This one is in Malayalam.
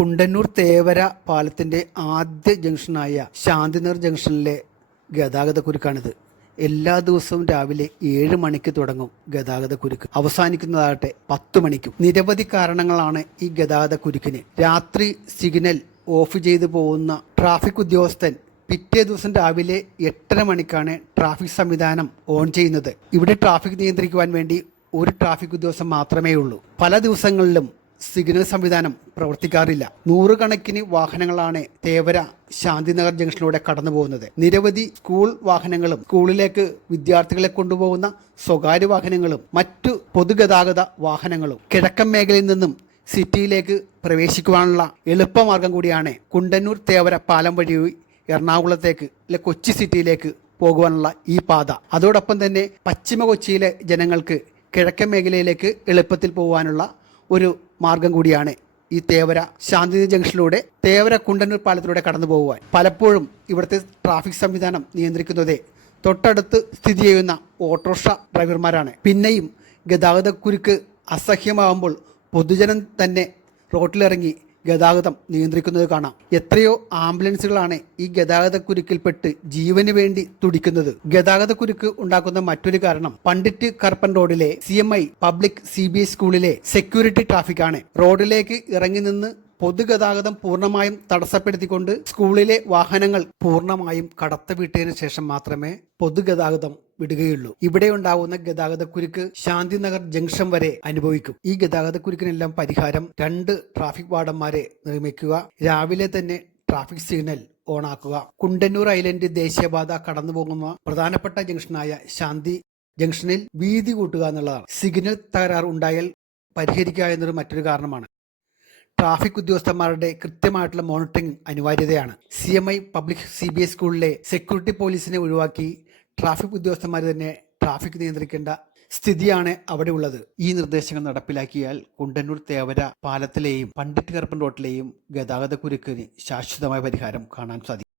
കുണ്ടന്നൂർ തേവര പാലത്തിന്റെ ആദ്യ ജംഗ്ഷനായ ശാന്തിനഗർ ജംഗ്ഷനിലെ ഗതാഗത കുരുക്കാണിത്. എല്ലാ ദിവസവും രാവിലെ ഏഴ് മണിക്ക് തുടങ്ങും ഗതാഗത കുരുക്ക്. അവസാനിക്കുന്നതാകട്ടെ പത്ത് മണിക്കും. നിരവധി കാരണങ്ങളാണ് ഈ ഗതാഗത കുരുക്കിന്. രാത്രി സിഗ്നൽ ഓഫ് ചെയ്തു പോകുന്ന ട്രാഫിക് ഉദ്യോഗസ്ഥൻ പിറ്റേ ദിവസം രാവിലെ എട്ടര മണിക്കാണ് ട്രാഫിക് സംവിധാനം ഓൺ ചെയ്യുന്നത്. ഇവിടെ ട്രാഫിക് നിയന്ത്രിക്കുവാൻ വേണ്ടി ഒരു ട്രാഫിക് ഉദ്യോഗസ്ഥൻ മാത്രമേ ഉള്ളൂ പല ദിവസങ്ങളിലും സിഗ്നൽ സംവിധാനം പ്രവർത്തിക്കാറില്ല. നൂറുകണക്കിന് വാഹനങ്ങളാണ് തേവര ശാന്തിനഗർ ജംഗ്ഷനിലൂടെ കടന്നു പോകുന്നത് നിരവധി സ്കൂൾ വാഹനങ്ങളും സ്കൂളിലേക്ക് വിദ്യാർത്ഥികളെ കൊണ്ടുപോകുന്ന സ്വകാര്യ വാഹനങ്ങളും മറ്റു പൊതുഗതാഗത വാഹനങ്ങളും കിഴക്കൻ മേഖലയിൽ നിന്നും സിറ്റിയിലേക്ക് പ്രവേശിക്കുവാനുള്ള എളുപ്പമാർഗം കൂടിയാണ് കുണ്ടന്നൂർ തേവര പാലം വഴി എറണാകുളത്തേക്ക് അല്ലെ കൊച്ചി സിറ്റിയിലേക്ക് പോകുവാനുള്ള ഈ പാത. അതോടൊപ്പം തന്നെ പശ്ചിമ കൊച്ചിയിലെ ജനങ്ങൾക്ക് കിഴക്കൻ മേഖലയിലേക്ക് എളുപ്പത്തിൽ പോകുവാനുള്ള ഒരു മാർഗം കൂടിയാണ് ഈ തേവര ശാന്തി ജംഗ്ഷനിലൂടെ തേവര കുണ്ടന്നൂർ പാലത്തിലൂടെ കടന്നു പോകുവാൻ. പലപ്പോഴും ഇവിടുത്തെ ട്രാഫിക് സംവിധാനം നിയന്ത്രിക്കുന്നത് തൊട്ടടുത്ത് സ്ഥിതി ചെയ്യുന്ന ഓട്ടോറിക്ഷ ഡ്രൈവർമാരാണ്. പിന്നെയും ഗതാഗതക്കുരുക്ക് അസഹ്യമാകുമ്പോൾ പൊതുജനം തന്നെ റോട്ടിലിറങ്ങി ഗതാഗതം നിയന്ത്രിക്കുന്നത് കാണാം. എത്രയോ ആംബുലൻസുകളാണ് ഈ ഗതാഗതക്കുരുക്കിൽപ്പെട്ട് ജീവന് വേണ്ടി തുടിക്കുന്നത്. ഗതാഗതക്കുരുക്ക് ഉണ്ടാക്കുന്ന മറ്റൊരു കാരണം പണ്ഡിറ്റ് കർപ്പൻ റോഡിലെ C M I public C B S സ്കൂളിലെ സെക്യൂരിറ്റി ട്രാഫിക് ആണ് റോഡിലേക്ക് ഇറങ്ങി നിന്ന് പൊതുഗതാഗതം പൂർണമായും തടസ്സപ്പെടുത്തിക്കൊണ്ട് സ്കൂളിലെ വാഹനങ്ങൾ പൂർണമായും കടത്തവിട്ടതിനു ശേഷം മാത്രമേ പൊതുഗതാഗതം വിടുകയുള്ളൂ. ഇവിടെ ഉണ്ടാവുന്ന ഗതാഗതക്കുരുക്ക് ശാന്തിനഗർ ജംഗ്ഷൻ വരെ അനുഭവിക്കും. ഈ ഗതാഗതക്കുരുക്കിനെല്ലാം പരിഹാരം രണ്ട് ട്രാഫിക് വാർഡന്മാരെ നിർമ്മിക്കുക രാവിലെ തന്നെ ട്രാഫിക് സിഗ്നൽ ഓണാക്കുക. കുണ്ടന്നൂർ ഐലൻഡ് ദേശീയപാത കടന്നു പോകുന്ന പ്രധാനപ്പെട്ട ജംഗ്ഷനായ ശാന്തി ജംഗ്ഷനിൽ വീതി കൂട്ടുക എന്നുള്ളതാണ്. സിഗ്നൽ തകരാർ ഉണ്ടായാൽ പരിഹരിക്കുക എന്നൊരു മറ്റൊരു കാരണമാണ്. ട്രാഫിക് ഉദ്യോഗസ്ഥന്മാരുടെ കൃത്യമായിട്ടുള്ള monitoring അനിവാര്യതയാണ്. C M I public C B സ്കൂളിലെ സെക്യൂരിറ്റി പോലീസിനെ ഒഴിവാക്കി ട്രാഫിക് ഉദ്യോഗസ്ഥന്മാർ തന്നെ ട്രാഫിക് നിയന്ത്രിക്കേണ്ട സ്ഥിതിയാണ് അവിടെ ഉള്ളത് ഈ നിർദ്ദേശങ്ങൾ നടപ്പിലാക്കിയാൽ കുണ്ടന്നൂർ തേവര പാലത്തിലെയും പണ്ഡിറ്റ് കറുപ്പൻ റോട്ടിലെയും ഗതാഗത കുരുക്കിന് ശാശ്വതമായ പരിഹാരം കാണാൻ സാധിക്കും.